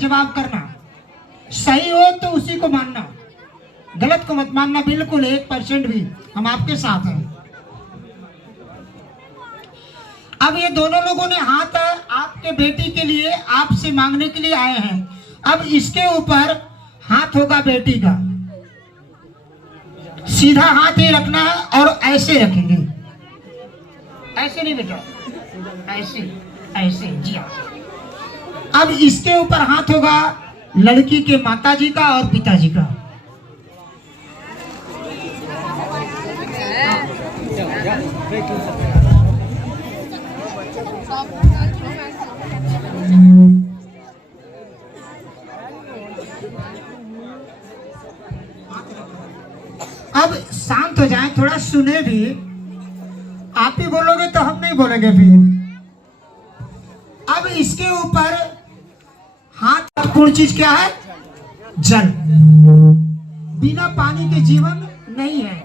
जवाब करना, सही हो तो उसी को मानना, गलत को मत मानना बिल्कुल 1% भी। हम आपके साथ हैं। अब ये दोनों लोगों ने हाथ आपके बेटी के लिए आपसे मांगने के लिए आए हैं। अब इसके ऊपर हाथ होगा बेटी का, सीधा हाथ ही रखना है और ऐसे रखेंगे, ऐसे नहीं बेटा, ऐसे ऐसे जी हाँ। अब इसके ऊपर हाथ होगा लड़की के माताजी का और पिताजी का। अब शांत हो जाएं, थोड़ा सुने भी। आप ही बोलोगे तो हम नहीं बोलेंगे फिर। अब इसके ऊपर हाथ, पूर्ण चीज क्या है? जल। बिना पानी के जीवन नहीं है।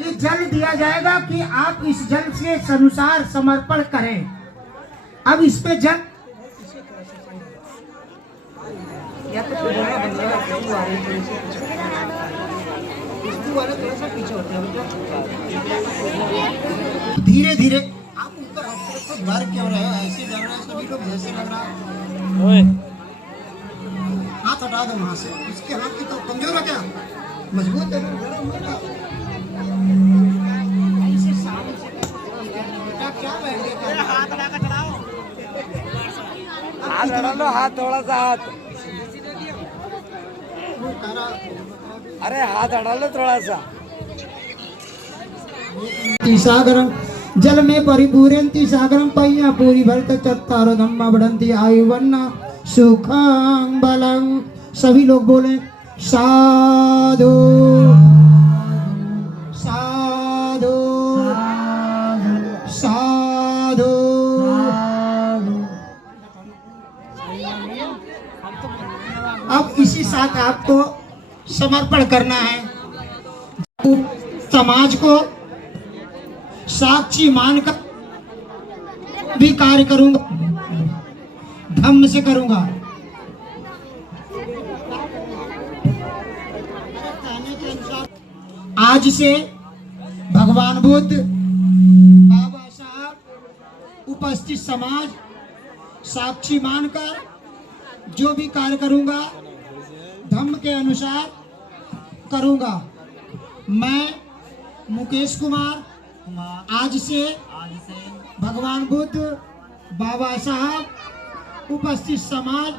ये जल दिया जाएगा कि आप इस जल से अनुसार समर्पण करें। अब इस पे जल धीरे धीरे आप ऊपर डर क्यों रहे हो? ऐसे डर रहे हैं सभी लोग, ऐसे लग रहा है। हाथ हटा दो वहां से। इसके हाथ की तो कमजोर है क्या? मजबूत है। ऐसे सामने से बेटा क्या बैठे? हाथ लगा के चलाओ, हाथ हटा लो, हाथ थोड़ा सा हाथ, अरे हाथ हटा लो थोड़ा सा। सागरं जल में परिपूरन्ति सागरं पय्या पूरी भरत चत्तारो धम्मा बढ़ंती आयु वन्ना सुखं बलं। सभी लोग बोले साधु साधु साधु। अब इसी साथ आपको समर्पण करना है। समाज को साक्षी मानकर भी कार्य करूंगा, धम्म से करूंगा। आज से भगवान बुद्ध, बाबा साहब, उपस्थित समाज साक्षी मानकर जो भी कार्य करूंगा धम्म के अनुसार करूंगा। मैं मुकेश कुमार आज से भगवान बुद्ध, बाबा साहब, उपस्थित समाज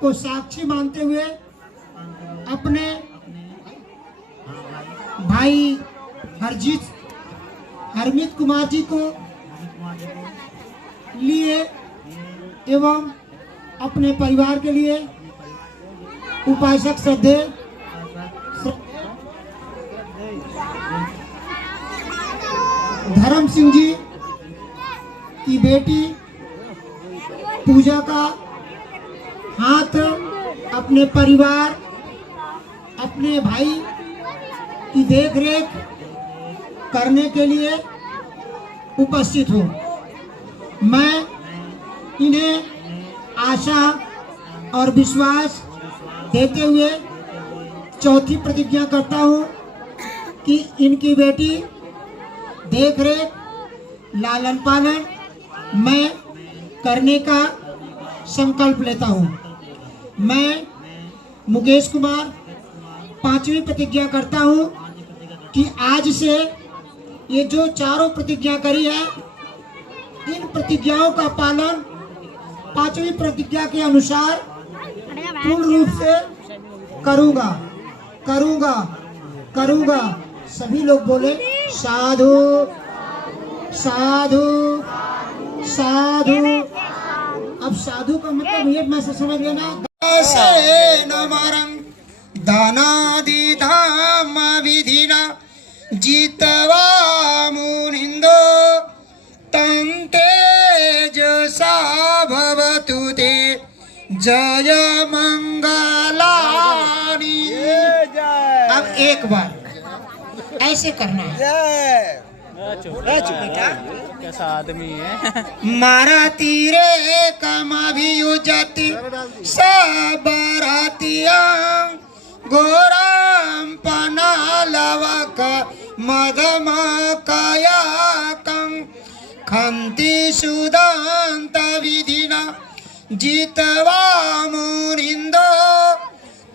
को साक्षी मानते हुए अपने भाई हरमीत कुमार जी को लिए एवं अपने परिवार के लिए उपासक श्रद्धेय धर्म सिंह जी की बेटी पूजा का हाथ अपने परिवार, अपने भाई की देखरेख करने के लिए उपस्थित हूँ। मैं इन्हें आशा और विश्वास देते हुए चौथी प्रतिज्ञा करता हूँ कि इनकी बेटी देख रेख, लालन पालन मैं करने का संकल्प लेता हूँ। मैं मुकेश कुमार पांचवी प्रतिज्ञा करता हूँ कि आज से ये जो चारों प्रतिज्ञा करी है, इन प्रतिज्ञाओं का पालन पांचवी प्रतिज्ञा के अनुसार पूर्ण रूप से करूँगा करूँगा करूँगा। सभी लोग बोले साधु साधु साधु। अब साधु का मतलब ये मैं से समझ लेना। दानादि धाम विधिना जीतवा मुनिंदो तंते जसा भवतु ते जय मंगलानी। अब एक बार ऐसे करना है। कैसा आदमी है। मारा तीरे कमाभियुजति सबरातिया गोराम पनालवक मदमकयाकं खन्ति सुदान्त विधिना जित्वा मुनिन्दो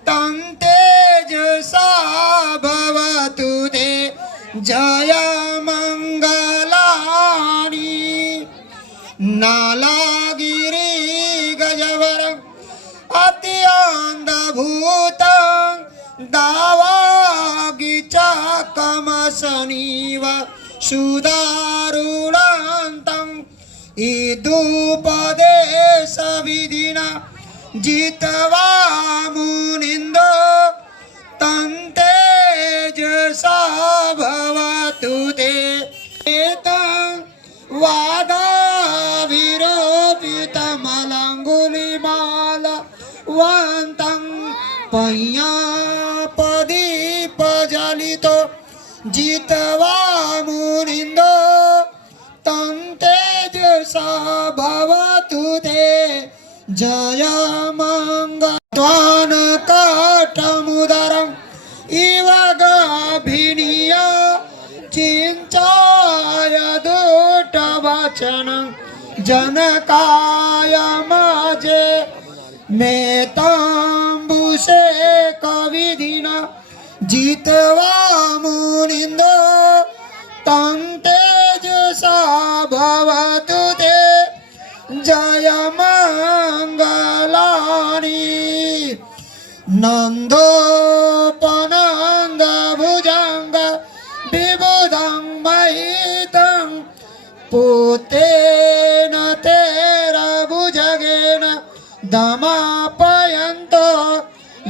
तं तेजसा भवतु ते जय मंगलानि नालागिरि गजवरं अत्यन्धभूतं दावागिचकमसनीव सुदारुणान्तं इदुपदेशविधिना जित्वा मुनिन्दो तं तेजसा भवतु ते एतं वादाविरोपितमलङ्गुलिमाला वन्तं पय्यापदीपजलितो जित्वा मुनिन्दो तं तेजसा भवतु ते जय मङ्गलत्वानकाटमुदरम् इव गाभिनीय चिञ्चाय दुष्टवचनं जनकाय माजे मेताम्बुषे कविधिना जित्वा मुनिन्दो तं तेजसा भवतु ते जय मंगलानि नन्दोपनन्द भुजंग विबुधं महितं पुतेन तेरभुजगेन दमापयन्तो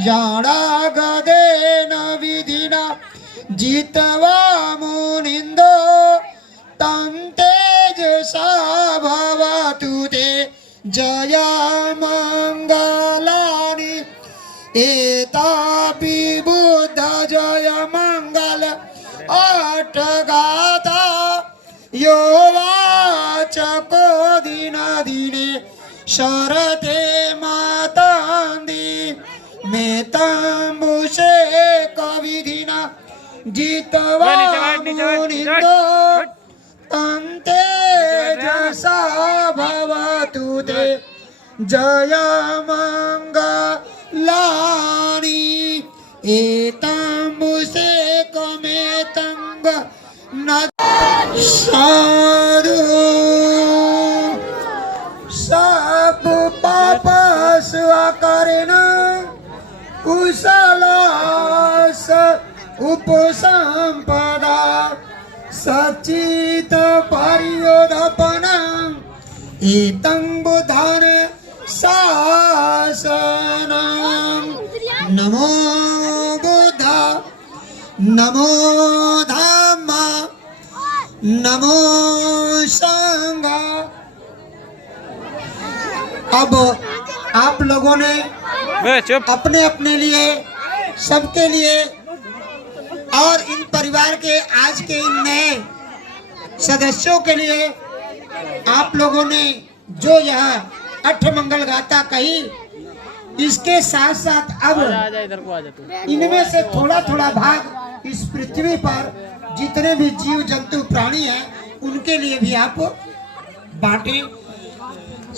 याणागदेन विधिना जित्वा मुनिन्दो तं तेजसा भवतु ते जय मंगलानि एतापि बुद्ध जय मंगल अट्टगाथा यो वाचको दिने शरते मातान्दी मेताम्बुषे कविधिना जित्वा मुनिन्दो तं तेजसा भवतु ते जय मंगलानि एताम्बुषे कमेतंग न साधु सब पाप स्वकरण कुशलास उपसंपदा सचित परियोधपनं एतं बुधान शासनं नमो बुद्ध नमो धम्म नमो संघ। अब आप लोगों ने अपने अपने लिए सबके लिए और इन परिवार के आज के इन नए सदस्यों के लिए आप लोगों ने जो यह अष्टमंगल गाथा कही, इसके साथ साथ अब इनमें से थोड़ा थोड़ा भाग इस पृथ्वी पर जितने भी जीव जंतु प्राणी हैं उनके लिए भी आप बांटे।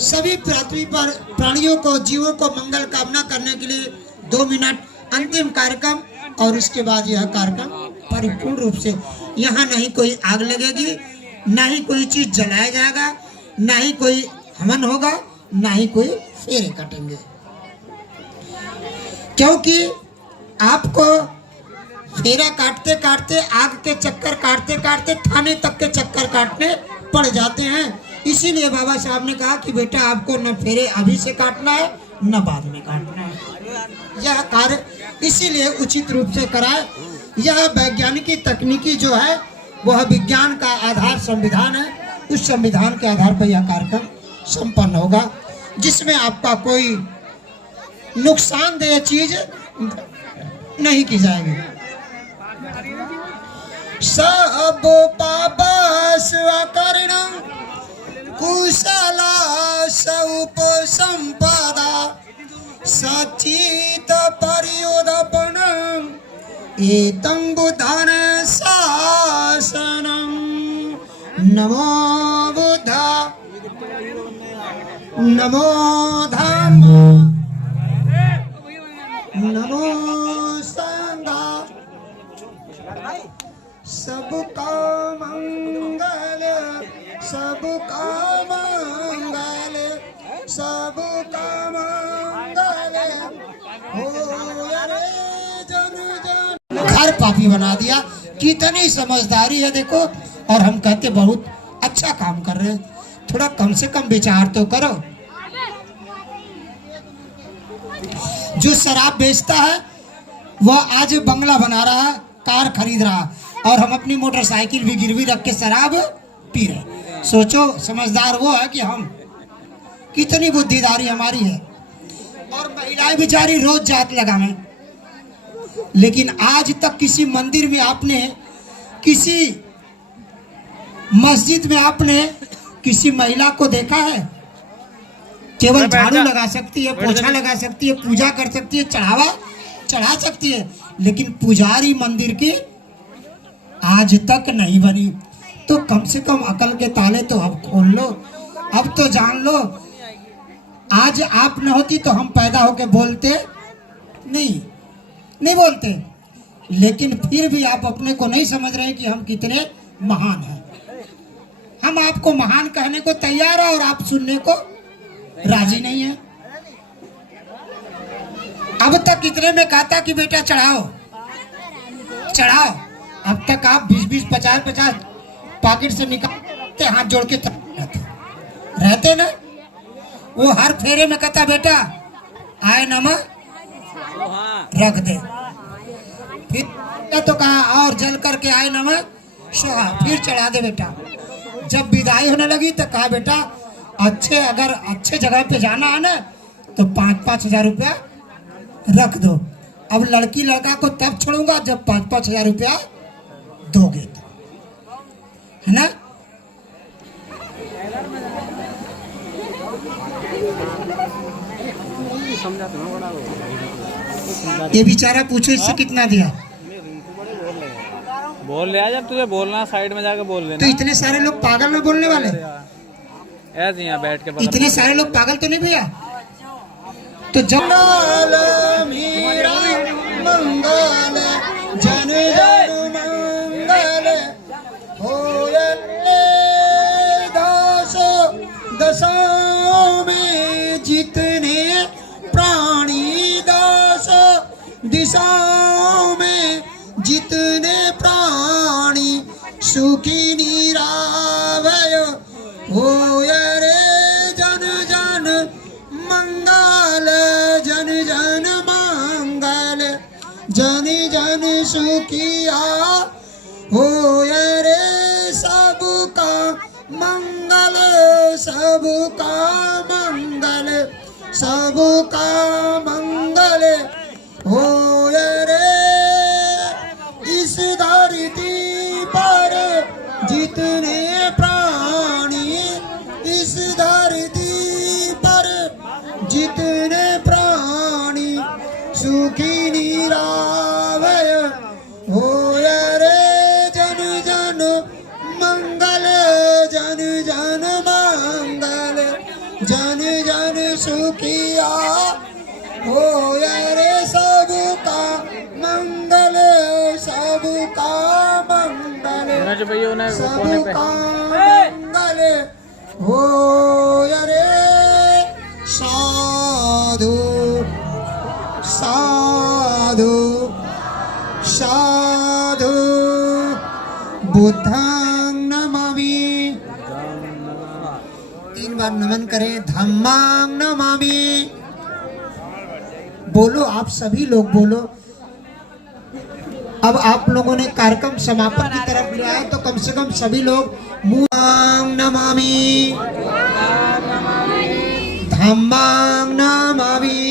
सभी पृथ्वी पर प्राणियों को जीवों को मंगल कामना करने के लिए 2 मिनट अंतिम कार्यक्रम और उसके बाद यह कार्यक्रम परिपूर्ण रूप से यहाँ नहीं कोई आग लगेगी, ना ही कोई चीज जलाया जाएगा, ना ही कोई हवन होगा, ना ही कोई फेरे कटेंगे, क्योंकि आपको फेरा काटते काटते आग के चक्कर काटते काटते थाने तक के चक्कर काटने पड़ जाते हैं। इसीलिए बाबा साहब ने कहा कि बेटा आपको न फेरे अभी से काटना है न बाद में काटना है। यह कार्य इसीलिए उचित रूप से कराए। यह वैज्ञानिकी तकनीकी जो है वह विज्ञान का आधार संविधान है, उस संविधान के आधार पर यह कार्यक्रम संपन्न होगा, जिसमें आपका कोई नुकसानदेह चीज नहीं की जाएगी। सब पापा चित पर्योदपनम् एतं बुद्धं शासनम् नमो बुद्ध नमो धम्म नमो संघ सबका मंगल सबका मंगल सबका मंगल हो रे जन जन। घर पापी बना दिया। कितनी समझदारी है देखो। और हम कहते बहुत अच्छा काम कर रहे हैं, थोड़ा कम से कम विचार तो करो। जो शराब बेचता है वह आज बंगला बना रहा है, कार खरीद रहा है, और हम अपनी मोटरसाइकिल भी गिरवी रख के शराब पी रहे। सोचो समझदार वो है कि हम, कितनी बुद्धिदारी हमारी है। और महिलाएं बेचारी रोज जात लगावे, लेकिन आज तक किसी मंदिर में आपने, किसी मस्जिद में आपने किसी महिला को देखा है? केवल झाड़ू लगा सकती है, पोछा लगा सकती है, पूजा कर सकती है, चढ़ावा चढ़ा सकती है, लेकिन पुजारी मंदिर की आज तक नहीं बनी। तो कम से कम अकल के ताले तो अब खोल लो, अब तो जान लो। आज आप न होती तो हम पैदा होके बोलते नहीं बोलते। लेकिन फिर भी आप अपने को नहीं समझ रहे कि हम कितने महान हैं। हम आपको महान कहने को तैयार है और आप सुनने को राजी नहीं है। अब तक कितने में कहता कि बेटा चढ़ाओ चढ़ाओ, अब तक आप 20-20, 50-50 पॉकेट से निकालते, हाथ जोड़ के रहते ना। वो हर फेरे में कहता बेटा आए नमः रख दे, फिर तो कहा और जल करके आए नमः सोहा, फिर चढ़ा दे बेटा। जब विदाई होने लगी तो कहा बेटा अगर अच्छे जगह पे जाना है ना तो 5-5 हजार रुपया रख दो। अब लड़की लड़का को तब छोड़ूंगा जब 5-5 हजार रुपया दोगे तो, है ना। ये बेचारा पूछो इससे कितना दिया? बोल ले, जब तुझे बोलना साइड में जाके बोल लेना। तो इतने सारे लोग पागल में बोलने वाले? ऐसे यहाँ बैठ के इतने सारे लोग पागल तो नहीं भैया। तो जंगल मेरा मंगल जन जन मंगल होए दशों में जितने प्राणी दश दिशाओं में जितने प्राणी सुखी निरावय होए रे जन जन मंगल जन जन मंगल जन जन सुखिया होए रे सबका मंगल सबका मंगल सबका मंगल होए रे। इस धरती पर जितने प्राणी, इस धरती पर जितने प्राणी सुखी निरावय होए रे जन जन मंगल जन जन मंगल जन जन सुखिया होए रे सबका मंगल सबका मंगल सबका मंगल होए रे। साधु साधु साधु बुद्धं नमामि। 3 बार नमन करें। धम्मं नमामि। बोलो, आप सभी लोग बोलो। अब आप लोगों ने कार्यक्रम समापन की तरफ लिया है तो कम से कम सभी लोग मुंह नमामि धम्मं नमामि।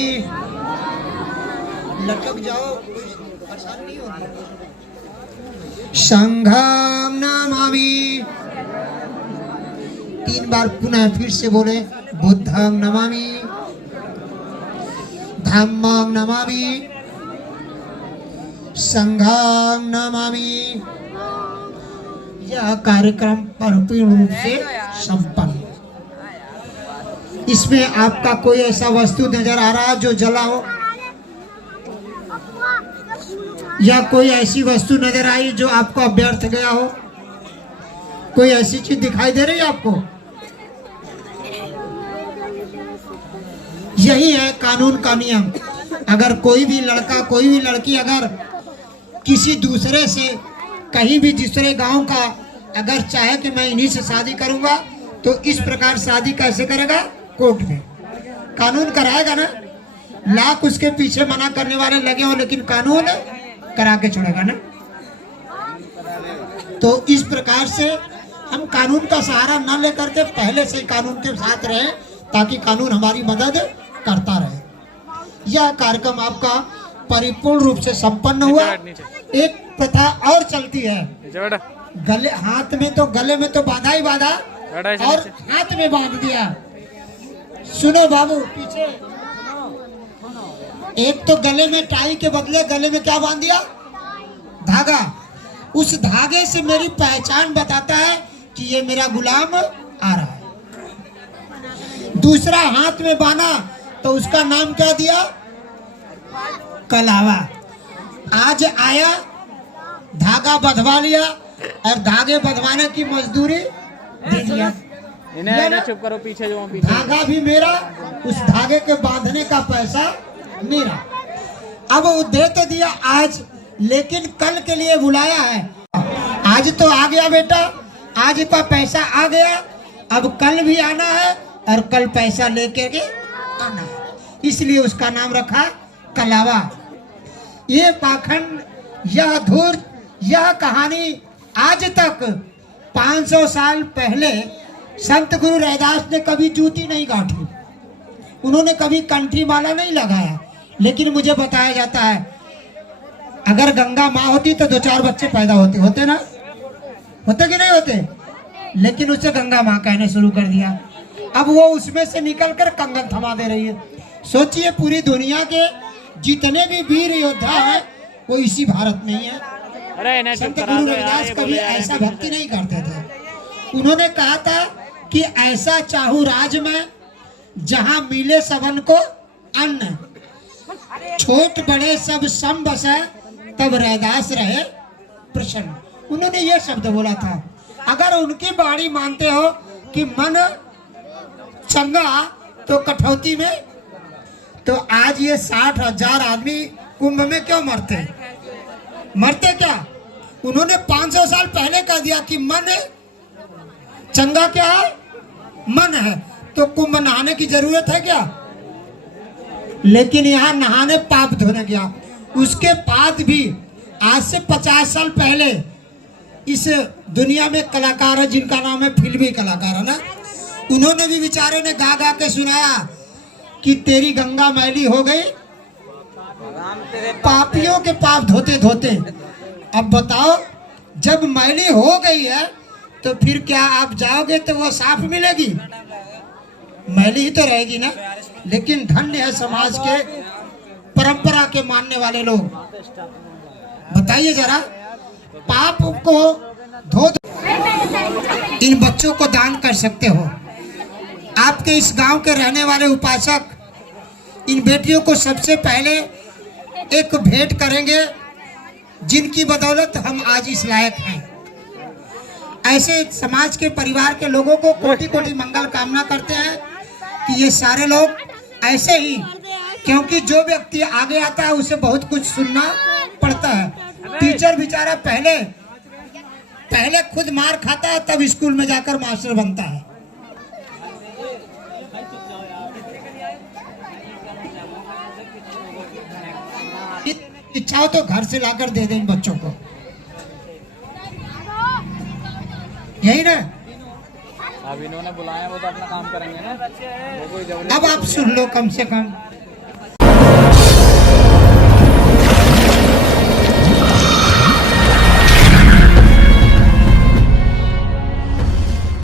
लटक जाओ, परेशान नहीं होगा। संघं नमामि। 3 बार पुनः फिर से बोले। बुद्धं नमामि धम्मं नमामि संघं नमामि। यह कार्यक्रम परिपूर्ण रूप से संपन्न। इसमें आपका कोई ऐसा वस्तु नजर आ रहा है जो जला हो, या कोई ऐसी वस्तु नजर आई जो आपको व्यर्थ गया हो? कोई ऐसी चीज दिखाई दे रही है आपको? यही है कानून का नियम। अगर कोई भी लड़का कोई भी लड़की अगर किसी दूसरे से कहीं भी दूसरे गांव का अगर चाहे कि मैं इन्हीं से शादी करूंगा तो इस प्रकार शादी कैसे करेगा? कोर्ट में कानून कराएगा ना। लाख उसके पीछे मना करने वाले लगे हो लेकिन कानून करा के छोड़ेगा ना। तो इस प्रकार से हम कानून का सहारा न लेकर के पहले से कानून के साथ रहे ताकि कानून हमारी मदद करता रहे। यह कार्यक्रम आपका परिपूर्ण रूप से संपन्न हुआ। एक प्रथा और चलती है, गले हाथ में तो गले में तो बांधा ही बांधा और हाथ में बांध दिया। सुनो बाबू पीछे, एक तो गले में टाई के बदले गले में क्या बांध दिया? धागा। उस धागे से मेरी पहचान बताता है कि ये मेरा गुलाम आ रहा है। दूसरा हाथ में बांधा तो उसका नाम क्या दिया? कलावा। आज आया, धागा बंधवा लिया और धागे बंधवाने की मजदूरी दे दिया। इन्हें चुप करो, पीछे जो पीछे। धागा भी मेरा, उस धागे के बांधने का पैसा मेरा। अब वो दे तो दिया आज, लेकिन कल के लिए बुलाया है। आज तो आ गया बेटा, आज का पैसा आ गया, अब कल भी आना है और कल पैसा लेके के आना है। इसलिए उसका नाम रखा कलावा। ये पाखंड, यह धूर्त, यह कहानी आज तक 500 साल पहले संत गुरु रैदास ने कभी जूती नहीं गाठी, उन्होंने कभी कंठी माला नहीं लगाया। लेकिन मुझे बताया जाता है अगर गंगा माँ होती तो 2-4 बच्चे पैदा होते ना, होते कि नहीं होते? लेकिन उसे गंगा माँ कहने शुरू कर दिया। अब वो उसमें से निकलकर कंगन थमा दे रही है। सोचिए पूरी दुनिया के जितने भी वीर योद्धा हैं वो इसी भारत में ही है। संत गुरु रविदास कभी ऐसा भक्ति नहीं करते थे। उन्होंने कहा था कि ऐसा चाहूं राज में जहां मिले सबन को अन्न, छोट बड़े सब सम बसे तब रैदास रहे प्रसन्न। उन्होंने ये शब्द बोला था। अगर उनकी बाणी मानते हो कि मन चंगा तो कठौती में, तो आज ये 60,000 आदमी कुंभ में क्यों मरते क्या? उन्होंने 500 साल पहले कह दिया कि मन चंगा क्या है? मन है। तो कुंभ नहाने की जरूरत है क्या? लेकिन यहाँ नहाने पाप धोने गया। उसके बाद भी आज से 50 साल पहले इस दुनिया में कलाकार है जिनका नाम है फिल्मी कलाकार है ना, उन्होंने भी बेचारे ने गा गा के सुनाया कि तेरी गंगा मैली हो गई पापियों के पाप धोते धोते। अब बताओ जब मैली हो गई है तो फिर क्या आप जाओगे तो वो साफ मिलेगी? मैली ही तो रहेगी ना। लेकिन धन्य है समाज के परंपरा के मानने वाले लोग। बताइए जरा, पाप को धो इन बच्चों को दान कर सकते हो। आपके इस गांव के रहने वाले उपासक इन बेटियों को सबसे पहले एक भेंट करेंगे जिनकी बदौलत हम आज इस लायक हैं। ऐसे समाज के परिवार के लोगों को कोटि कोटि मंगल कामना करते हैं कि ये सारे लोग ऐसे ही, क्योंकि जो व्यक्ति आगे आता है उसे बहुत कुछ सुनना पड़ता है। टीचर बेचारा पहले खुद मार खाता है तब स्कूल में जाकर मास्टर बनता है। इच्छा हो तो घर से लाकर दे दें बच्चों को, यही ना। अब इन्होंने बुलाया वो तो अपना काम करेंगे ना। अब आप सुन लो कम से कम।